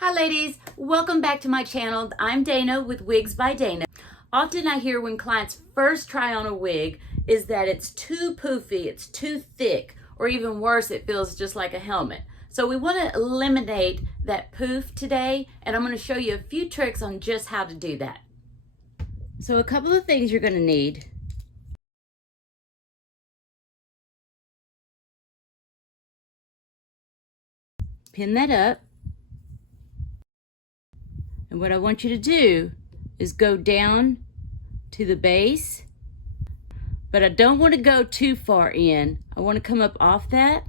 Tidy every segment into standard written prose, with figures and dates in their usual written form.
Hi ladies, welcome back to my channel. I'm Dana with Wigs by Dana. Often I hear when clients first try on a wig is that it's too poofy, it's too thick, or even worse, it feels just like a helmet. So we want to eliminate that poof today, and I'm going to show you a few tricks on just how to do that. So a couple of things you're going to need. Pin that up. And what I want you to do is go down to the base, but I don't want to go too far in. I want to come up off that,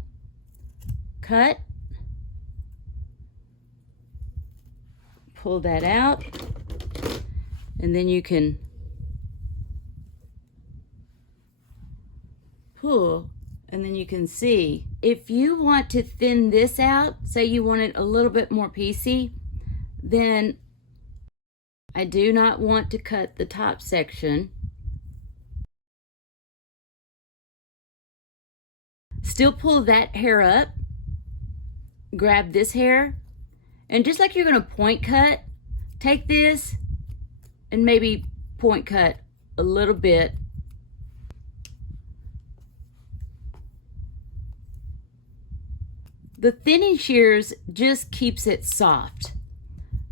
cut, pull that out, and then you can pull, and then you can see. If you want to thin this out, say you want it a little bit more piecey, then I do not want to cut the top section. Still pull that hair up, grab this hair, and just like you're going to point cut, take this and maybe point cut a little bit. The thinning shears just keeps it soft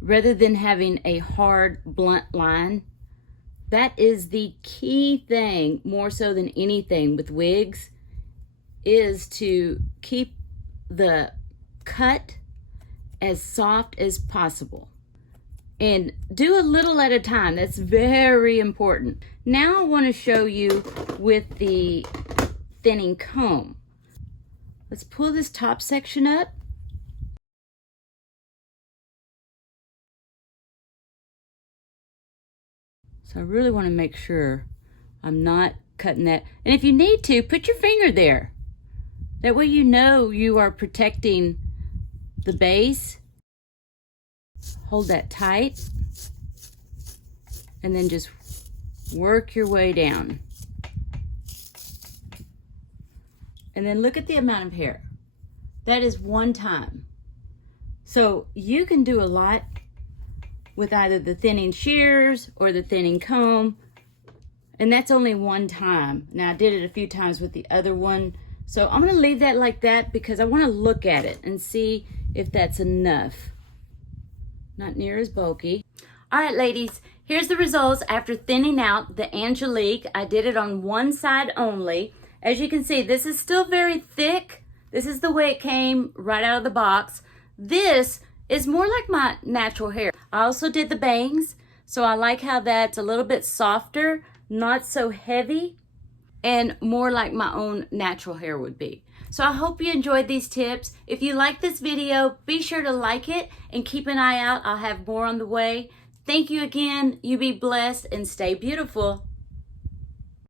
rather than having a hard, blunt line. That is the key thing, more so than anything with wigs, is to keep the cut as soft as possible. And do a little at a time. That's very important. Now I want to show you with the thinning comb. Let's pull this top section up. So I really want to make sure I'm not cutting that. And if you need to, put your finger there. That way you know you are protecting the base. Hold that tight. And then just work your way down. And then look at the amount of hair. That is one time. So you can do a lot with either the thinning shears or the thinning comb, and that's only one time. Now I did it a few times with the other one, so I'm going to leave that like that because I want to look at it and see if that's enough. Not near as bulky. All right ladies, here's the results after thinning out the Angelique. I did it on one side only. As you can see, this is still very thick. This is the way it came right out of the box. This is more like my natural hair. I also did the bangs, so I like how that's a little bit softer, not so heavy, and more like my own natural hair would be. So I hope you enjoyed these tips. If you like this video, be sure to like it and keep an eye out. I'll have more on the way. Thank you again. You be blessed and stay beautiful.